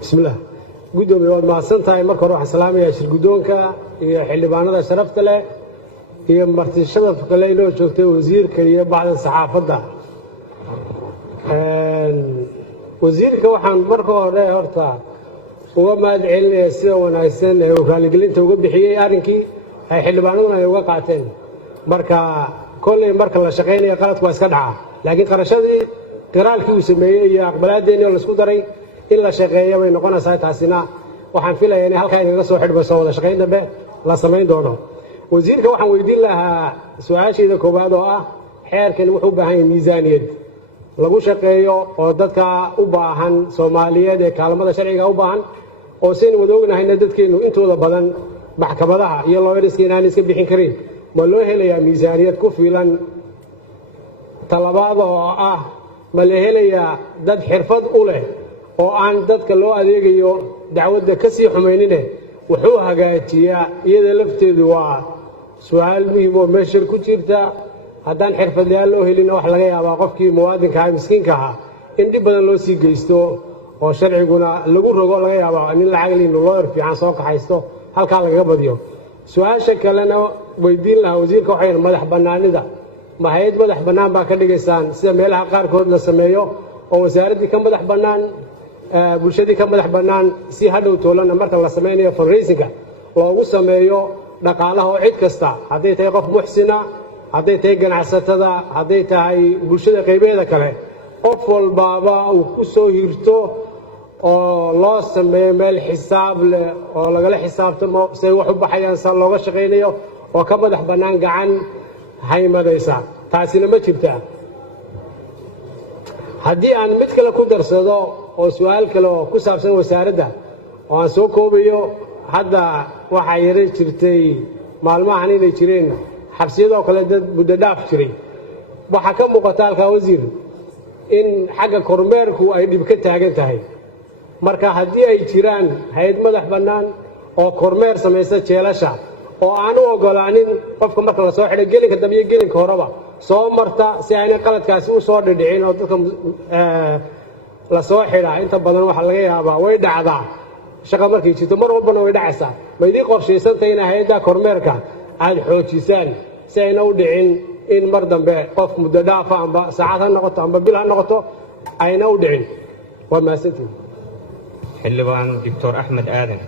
بسم الله قدومي وما سنتهاي مركو روح سلامي يا شرقدونكا هي حلبانada sharafta leh iyo marti shabab kale inoo joogtay wasiirka iyo bacda saxaafadda wasiirka waxaan marka hore horta uga mahad celinayaa sida wanaagsan ee uu raaligelinta uga bixiyay arrinkii ay xildhibaanaduna ay uga qaateen marka kolley marka la shaqeynayo qaladku waa iska dhacaa laakiin qarashadii qiraalkii uu sameeyey iyo aqbalaadeennii oo la isku daray in la shaqeeyo bay noqonaysaa taasina waxaan filayaa in halkaa inaga soo xidhmayso wada shaqayn dambe la samayn doono wasiirka waxaan weydiin lahaa su-aasheeda koowaad oo ah xeerkan wuxuu u baahan yahay miisaaniyad lagu shaqeeyo oo dadka u baahan Soomaaliyeed ee kaalmada sharciga u baahan oo seen wada ognahayna dadkeenu intooda badan maxkamadaha iyo looyariska inaan iska bixin karin ma loo helayaa miisaaniyad ku filan talabaad oo ah ma la helayaa dad xirfad u leh oo aan dadka loo adeegayo dacwadda ka sii xumeynine wuxuu hagaajiyaa iyada lafteedu waa su'aal muhiim oo meesha ku jirta haddaan xirfadlayaal loo helin wax laga yaabaa qofkii muwaadinka ah miskiinka ah in dib badan loo sii geysto oo sharciguna lagu rogo laga yaabaa in lacag liin loo fiican soo kaxaysto halkaa lagaga badiyo su-aasha kalena weydiin lahaa wasiirka waxay madax bannaanida ma hay'ad madax bannaan baa ka dhigaysaan sida meelaha qaarkood la sameeyo oo wasaaraddii ka madax bannaan bulshadii ka madax bannaan si hadhow toolana marka la sameynayo fundraising loogu sameeyo dhaqaalaha oo cid kasta hadday tahay qof muxsina hadday tahay ganacsatada hadday tahay bulshada qaybeeda kale qof walbaaba uu ku soo hirto oo loo sameeyo meel xisaab leh oo lagala xisaabtamo say wax u baxayaan sa looga shaqeynayo oo ka madax bannaan gacan haymadaysa taasina ma jirtaa haddii aan mid kale ku darsado oo su'aal kale oo ku saabsan wasaaradda oo aan soo koobayo hadda waxaa yara jirtay maalmahan inay jireen xabsiyadoo kale dad muddo dhaaf jiray waxaa ka muuqata halkaa wasiir in xagga kormeerku ay dhib ka taagan tahay marka haddii ay jiraan hay'ad madax bannaan oo kormeer samaysa jeelasha oo aan u ogolaanin qofka marka la soo xidhay gelinka dambe iyo gelinka horeba soo marta si ayna qaladkaasi u soo dhidhicin oo dadka la soo xidhaa inta badan waxa laga yaabaa way dhacdaa shaqa markay jirto mar walbana way dhacaysaa ma idin qorshaysantahay in hay'adda kormeerka aad xoojisaan si ayna u dhicin in mar dambe qof muddo dhaafa amba saacad ha noqoto amba bil ha noqoto ayna u dhicin waa mahadsantihin xildhibaan Dr. Axmed Aadan